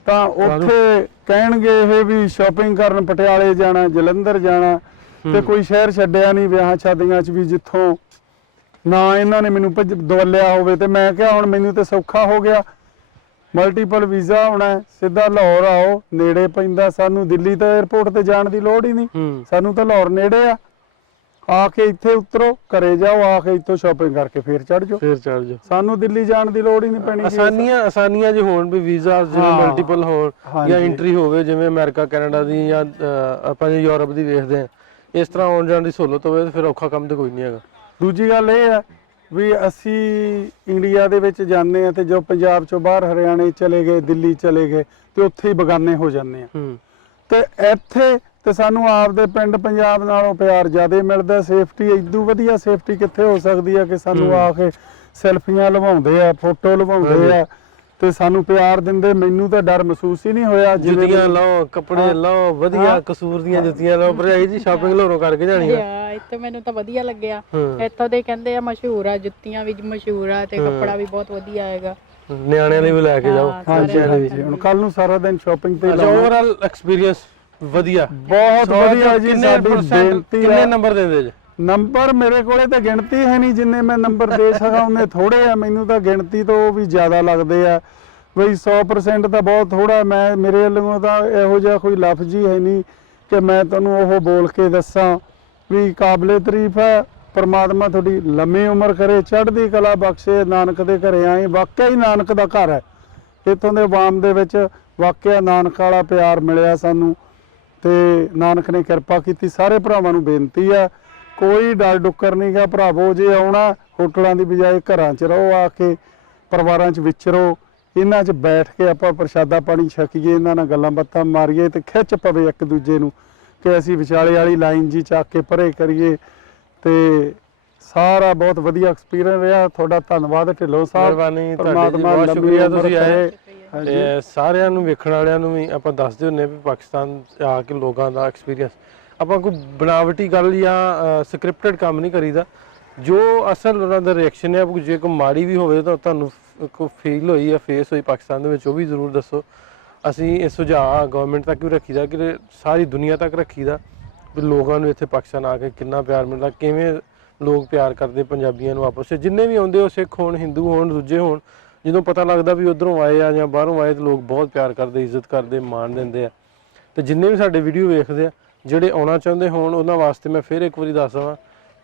ਤਾਂ ਉੱਥੇ ਕਹਿਣਗੇ ਇਹ ਵੀ ਸ਼ਾਪਿੰਗ ਕਰਨ ਪਟਿਆਲੇ ਜਾਣਾ, ਜਲੰਧਰ ਜਾਣਾ, ਤੇ ਕੋਈ ਸ਼ਹਿਰ ਛੱਡਿਆ ਨਹੀਂ ਵਿਆਹਾਂ ਸ਼ਾਦੀਆਂ 'ਚ ਵੀ ਜਿੱਥੋਂ ਨਾ ਇਹਨਾਂ ਨੇ ਮੈਨੂੰ ਦਵਲਿਆ ਹੋਵੇ। ਤੇ ਮੈਂ ਕਿਹਾ ਹੁਣ ਮੈਨੂੰ ਤੇ ਸੌਖਾ ਹੋ ਗਿਆ, ਮਲਟੀਪਲ ਵੀਜ਼ਾ ਹੋਣਾ, ਸਿੱਧਾ ਲਾਹੌਰ ਆਓ, ਨੇੜੇ ਪੈਂਦਾ ਸਾਨੂੰ। ਦਿੱਲੀ ਤਾਂ 에ਅਰਪੋਰਟ ਤੇ ਜਾਣ ਦੀ ਲੋੜ ਹੀ ਨਹੀਂ, ਸਾਨੂੰ ਤਾਂ ਲਾਹੌਰ ਨੇੜੇ ਆ ਕੇ ਇੱਥੇ ਉਤਰੋ, ਘਰੇ ਜਾਓ, ਆ ਕੇ ਇੱਥੋਂ ਸ਼ਾਪਿੰਗ ਕਰਕੇ ਫੇਰ ਚੜ ਜਾਓ। ਸਾਨੂੰ ਦਿੱਲੀ ਜਾਣ ਦੀ ਲੋੜ ਹੀ ਨਹੀਂ ਪੈਣੀ। ਆਸਾਨੀਆਂ ਜੇ ਹੋਣ ਵੀ ਵੀਜ਼ਾ ਜਿਵੇਂ ਮਲਟੀਪਲ ਹੋਣ ਜਾਂ ਐਂਟਰੀ ਹੋਵੇ, ਜਿਵੇਂ ਅਮਰੀਕਾ ਕੈਨੇਡਾ ਦੀ ਜਾਂ ਆਪਾਂ ਜੇ ਯੂਰਪ ਦੀ ਵੇਖਦੇ ਆ, ਇਸ ਤਰ੍ਹਾਂ ਆਉਣ ਜਾਣ ਦੀ ਸਹੂਲਤ ਹੋਵੇ, ਫਿਰ ਔਖਾ ਕੰਮ ਤੇ ਕੋਈ ਨਹੀਂ ਹੈਗਾ। ਦੂਜੀ ਗੱਲ ਇਹ ਆ ਵੀ ਅਸੀਂ ਇੰਡੀਆ ਦੇ ਵਿੱਚ ਜਾਂਦੇ ਆ ਤੇ ਜੋ ਪੰਜਾਬ ਚੋਂ ਬਾਹਰ ਹਰਿਆਣੇ ਚਲੇ ਗਏ, ਦਿੱਲੀ ਚਲੇ ਗਏ, ਤੇ ਉੱਥੇ ਹੀ ਬਗਾਨੇ ਹੋ ਜਾਂਦੇ ਆ। ਤੇ ਇੱਥੇ ਤੇ ਸਾਨੂੰ ਆਪਦੇ ਪਿੰਡ ਪੰਜਾਬ ਨਾਲੋਂ ਪਿਆਰ ਜ਼ਿਆਦਾ ਮਿਲਦਾ। ਸੇਫਟੀ ਇਦੋਂ ਵਧੀਆ ਸੇਫਟੀ ਕਿੱਥੇ ਹੋ ਸਕਦੀ ਆ ਕਿ ਸਾਨੂੰ ਆ ਕੇ ਸੈਲਫੀਆਂ ਲਵਾਉਂਦੇ ਆ, ਫੋਟੋ ਲਵਾਉਂਦੇ ਆ, ਤੇ ਸਾਨੂੰ ਪਿਆਰ ਦਿੰਦੇ। ਮੈਨੂੰ ਤਾਂ ਡਰ ਮਹਿਸੂਸ ਹੀ ਨਹੀਂ ਹੋਇਆ। ਜੁੱਤੀਆਂ ਲਾਓ, ਕੱਪੜੇ ਲਾਓ, ਵਧੀਆ ਕਸੂਰ ਦੀਆਂ ਜੁੱਤੀਆਂ ਲਾਓ। ਭਰਜਾਈ ਜੀ ਸ਼ਾਪਿੰਗ ਲੋਰੋਂ ਕਰਕੇ ਜਾਣੀ ਆ? ਇੱਥੇ ਮੈਨੂੰ ਤਾਂ ਵਧੀਆ ਲੱਗਿਆ। ਇੱਥੋਂ ਦੇ ਕਹਿੰਦੇ ਆ ਮਸ਼ਹੂਰ ਆ, ਜੁੱਤੀਆਂ ਵੀ ਮਸ਼ਹੂਰ ਆ, ਤੇ ਕੱਪੜਾ ਵੀ ਬਹੁਤ ਵਧੀਆ ਹੈਗਾ। ਨਿਆਣਿਆਂ ਲਈ ਵੀ ਲੈ ਕੇ ਜਾਓ। ਹਾਂਜੀ, ਹੁਣ ਕੱਲ ਨੂੰ ਸਾਰਾ ਦਿਨ ਸ਼ਾਪਿੰਗ ਤੇ ਲਾਉਣਾ। ਓਵਰਆਲ ਐਕਸਪੀਰੀਅੰਸ ਵਧੀਆ, ਬਹੁਤ ਵਧੀਆ ਜੀ। ਸਾਡੀ ਬੇਨਤੀ ਕਿੰਨੇ ਨੰਬਰ ਦਿੰਦੇ ਜੀ? ਨੰਬਰ ਮੇਰੇ ਕੋਲੇ ਤਾਂ ਗਿਣਤੀ ਹੈ ਨਹੀਂ, ਜਿੰਨੇ ਮੈਂ ਨੰਬਰ ਦੇ ਸਕਾਂ ਉਹਨੇ ਥੋੜੇ ਆ। ਮੈਨੂੰ ਤਾਂ ਗਿਣਤੀ ਤੋਂ ਵੀ ਜ਼ਿਆਦਾ ਲੱਗਦੇ ਆ ਬਈ 100% ਤਾਂ ਬਹੁਤ ਥੋੜਾ। ਮੇਰੇ ਵੱਲੋਂ ਤਾਂ ਇਹੋ ਜਿਹਾ ਕੋਈ ਲਫ਼ਜ਼ ਹੀ ਹੈ ਨਹੀਂ ਕਿ ਮੈਂ ਤੁਹਾਨੂੰ ਉਹ ਬੋਲ ਕੇ ਦੱਸਾਂ ਵੀ ਕਾਬਲੇ ਤਾਰੀਫ ਹੈ। ਪਰਮਾਤਮਾ ਤੁਹਾਡੀ ਲੰਮੀ ਉਮਰ ਕਰੇ, ਚੜ੍ਹਦੀ ਕਲਾ ਬਖਸ਼ੇ। ਨਾਨਕ ਦੇ ਘਰੇ ਆਏ, ਵਾਕਿਆ ਹੀ ਨਾਨਕ ਦਾ ਘਰ ਹੈ। ਇੱਥੋਂ ਦੇ ਆਵਾਮ ਦੇ ਵਿੱਚ ਵਾਕਿਆ ਨਾਨਕ ਵਾਲਾ ਪਿਆਰ ਮਿਲਿਆ ਸਾਨੂੰ, ਤੇ ਨਾਨਕ ਨੇ ਕਿਰਪਾ ਕੀਤੀ। ਸਾਰੇ ਭਰਾਵਾਂ ਨੂੰ ਬੇਨਤੀ ਆ, ਕੋਈ ਡਰ ਡੁੱਕਰ ਨਹੀਂ ਗਾ ਭਰਾਵੋ। ਜੇ ਆਉਣਾ ਹੋਟਲਾਂ ਦੀ ਬਜਾਏ ਘਰਾਂ 'ਚ ਰਹੋ, ਆ ਕੇ ਪਰਿਵਾਰਾਂ 'ਚ ਵਿਚਰੋ, ਇਹਨਾਂ 'ਚ ਬੈਠ ਕੇ ਆਪਾਂ ਪ੍ਰਸ਼ਾਦਾ ਪਾਣੀ ਛਕੀਏ, ਇਹਨਾਂ ਨਾਲ ਗੱਲਾਂ ਬਾਤਾਂ ਮਾਰੀਏ, ਤੇ ਖਿੱਚ ਪਵੇ ਇੱਕ ਦੂਜੇ ਨੂੰ ਕਿ ਅਸੀਂ ਵਿਚਾਲੇ ਵਾਲੀ ਲਾਈਨ ਜੀ ਚੱਕ ਕੇ ਪਰੇ ਕਰੀਏ। ਤੇ ਸਾਰਾ ਬਹੁਤ ਵਧੀਆ ਐਕਸਪੀਰੀਅੰਸ ਰਿਹਾ। ਤੁਹਾਡਾ ਧੰਨਵਾਦ ਢਿੱਲੋਂ ਸਾਹਿਬ। ਪਰਮਾਤਮਾ ਬਹੁਤ ਸ਼ੁਕਰੀਆ ਤੁਸੀਂ ਆਏ। ਤੇ ਸਾਰਿਆਂ ਨੂੰ ਵੇਖਣ ਵਾਲਿਆਂ ਨੂੰ ਵੀ ਆਪਾਂ ਦੱਸਦੇ ਹੁੰਦੇ ਵੀ ਪਾਕਿਸਤਾਨ ਆ ਕੇ ਲੋਕਾਂ ਦਾ ਐਕਸਪੀਰੀਅੰਸ, ਆਪਾਂ ਕੋਈ ਬਣਾਵਟੀ ਗੱਲ ਜਾਂ ਸਕ੍ਰਿਪਟਡ ਕੰਮ ਨਹੀਂ ਕਰੀਦਾ। ਜੋ ਅਸਲ ਉਹਨਾਂ ਦਾ ਰਿਐਕਸ਼ਨ ਹੈ, ਜੇ ਕੋਈ ਮਾੜੀ ਵੀ ਹੋਵੇ ਤਾਂ ਤੁਹਾਨੂੰ ਕੋਈ ਫੀਲ ਹੋਈ ਜਾਂ ਫੇਸ ਹੋਈ ਪਾਕਿਸਤਾਨ ਦੇ ਵਿੱਚ, ਉਹ ਵੀ ਜ਼ਰੂਰ ਦੱਸੋ। ਅਸੀਂ ਇਹ ਸੁਝਾਅ ਗਵਰਨਮੈਂਟ ਤੱਕ ਵੀ ਰੱਖੀਦਾ ਕਿ ਸਾਰੀ ਦੁਨੀਆ ਤੱਕ ਰੱਖੀਦਾ ਵੀ ਲੋਕਾਂ ਨੂੰ ਇੱਥੇ ਪਾਕਿਸਤਾਨ ਆ ਕੇ ਕਿੰਨਾ ਪਿਆਰ ਮਿਲਦਾ, ਕਿਵੇਂ ਲੋਕ ਪਿਆਰ ਕਰਦੇ ਪੰਜਾਬੀਆਂ ਨੂੰ ਆਪਸ ਵਿੱਚ। ਜਿੰਨੇ ਵੀ ਆਉਂਦੇ, ਉਹ ਸਿੱਖ ਹੋਣ, ਹਿੰਦੂ ਹੋਣ, ਦੂਜੇ ਹੋਣ, ਜਦੋਂ ਪਤਾ ਲੱਗਦਾ ਵੀ ਉੱਧਰੋਂ ਆਏ ਆ ਜਾਂ ਬਾਹਰੋਂ ਆਏ, ਤਾਂ ਲੋਕ ਬਹੁਤ ਪਿਆਰ ਕਰਦੇ, ਇੱਜ਼ਤ ਕਰਦੇ, ਮਾਣ ਦਿੰਦੇ ਆ। ਤੇ ਜਿੰਨੇ ਵੀ ਸਾਡੇ ਵੀਡੀਓ ਵੇਖਦੇ ਆ ਜਿਹੜੇ ਆਉਣਾ ਚਾਹੁੰਦੇ ਹੋਣ ਉਹਨਾਂ ਵਾਸਤੇ ਮੈਂ ਫਿਰ ਇੱਕ ਵਾਰੀ ਦੱਸ ਦਵਾਂ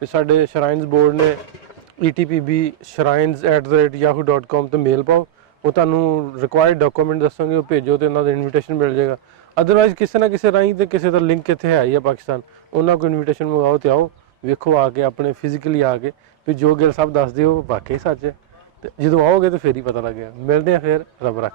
ਕਿ ਸਾਡੇ ਸ਼ਰਾਈਨਸ ਬੋਰਡ ਨੇ etpbshrines@yahoo.com ਤੇ ਮੇਲ ਪਾਓ, ਉਹ ਤੁਹਾਨੂੰ ਰਿਕੁਆਇਰਡ ਡਾਕੂਮੈਂਟ ਦੱਸਾਂਗੇ, ਉਹ ਭੇਜੋ ਤੇ ਉਹਨਾਂ ਦਾ ਇਨਵੀਟੇਸ਼ਨ ਮਿਲ ਜਾਏਗਾ। ਅਦਰਵਾਈਜ਼ ਕਿਸੇ ਨਾ ਕਿਸੇ ਰਾਹੀਂ ਤੇ ਕਿਸੇ ਦਾ ਲਿੰਕ ਇੱਥੇ ਹੈ ਹੀ ਆ ਪਾਕਿਸਤਾਨ, ਉਹਨਾਂ ਕੋਲ ਇਨਵੀਟੇਸ਼ਨ ਮੰਗਾਓ ਤੇ ਆਓ, ਵੇਖੋ ਆ ਕੇ ਆਪਣੇ ਫਿਜ਼ੀਕਲੀ ਆ ਕੇ ਵੀ ਜੋ ਗਿੱਲ ਸਾਹਿਬ ਦੱਸਦੇ ਹੋ ਵਾਕਈ ਸੱਚ ਹੈ। ਤੇ ਜਦੋਂ ਆਓਗੇ ਤਾਂ ਫੇਰ ਹੀ ਪਤਾ ਲੱਗੇਗਾ। ਮਿਲਦੇ ਆ ਫਿਰ, ਰੱਬ ਰੱਖ।